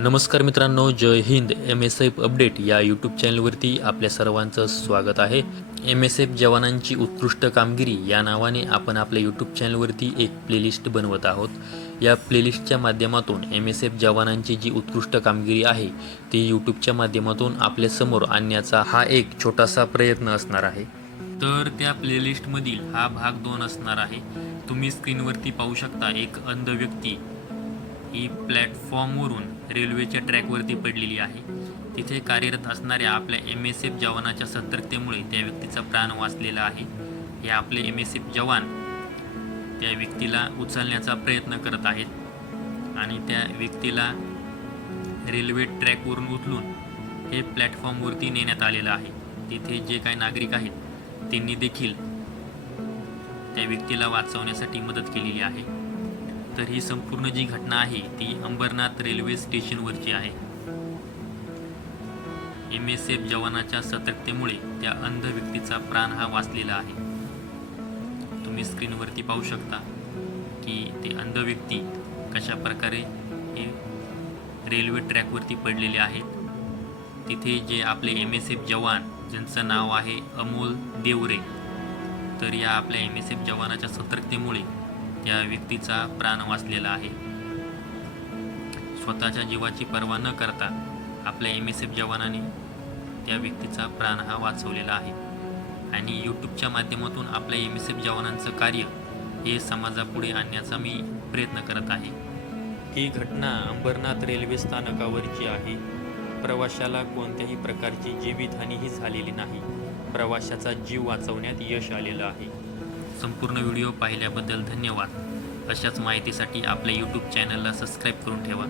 नमस्कार मित्रांनो जय हिंद. एम एस एफ अपडेट या यूट्यूब चॅनलवरती आपल्या सर्वांचं स्वागत आहे. एम एस एफ जवानांची उत्कृष्ट कामगिरी या नावाने आपण आपल्या यूट्यूब चॅनलवरती एक प्लेलिस्ट बनवत आहोत. या प्लेलिस्टच्या माध्यमातून एम एस एफ जवानांची जी उत्कृष्ट कामगिरी आहे ती यूट्यूबच्या माध्यमातून आपल्यासमोर आणण्याचा हा एक छोटासा प्रयत्न असणार आहे. तर त्या प्लेलिस्टमधील हा भाग दोन असणार आहे. तुम्ही स्क्रीनवरती पाहू शकता एक अंध व्यक्ती ही प्लॅटफॉर्मवरून रेल्वेच्या ट्रॅकवरती पडलेली आहे. तिथे कार्यरत असणाऱ्या आपल्या एम एस एफ जवानाच्या सतर्कतेमुळे त्या व्यक्तीचा प्राण वाचलेला आहे. हे आपले एम एस एफ जवान त्या व्यक्तीला उचलण्याचा प्रयत्न करत आहेत आणि त्या व्यक्तीला रेल्वे ट्रॅकवरून उचलून हे प्लॅटफॉर्मवरती नेण्यात आलेलं आहे. तिथे जे काही नागरिक आहेत त्यांनी देखील त्या व्यक्तीला वाचवण्यासाठी मदत केलेली आहे. तर ही संपूर्ण जी घटना आहे ती अंबरनाथ रेल्वे स्टेशनवरची आहे. एम एस एफ जवानाच्या सतर्कतेमुळे त्या अंध व्यक्तीचा प्राण हा वाचलेला आहे. तुम्ही स्क्रीनवरती पाहू शकता की ते अंध व्यक्ती कशा प्रकारे हे रेल्वे ट्रॅकवरती पडलेले आहेत. तिथे जे आपले एम एस एफ जवान ज्यांचं नाव आहे अमोल देवरे तर या आपल्या एम एस एफ जवानाच्या सतर्कतेमुळे त्या व्यक्तीचा प्राण वाचलेला आहे. स्वतःच्या जीवाची पर्वा न करता आपल्या एम एस एफ जवानाने त्या व्यक्तीचा प्राण हा वाचवलेला आहे. आणि यूट्यूबच्या माध्यमातून आपल्या एम एस एफ जवानांचं कार्य हे समाजापुढे आणण्याचा मी प्रयत्न करत आहे. ही घटना अंबरनाथ रेल्वे स्थानकावरची आहे. प्रवाशाला कोणत्याही प्रकारची जीवितहानीही झालेली नाही. प्रवाशाचा जीव वाचवण्यात यश आलेलं आहे. संपूर्ण व्हिडिओ पाहिल्याबद्दल धन्यवाद. अशाच माहितीसाठी आपल्या यूट्यूब चॅनलला सबस्क्राईब करून ठेवा.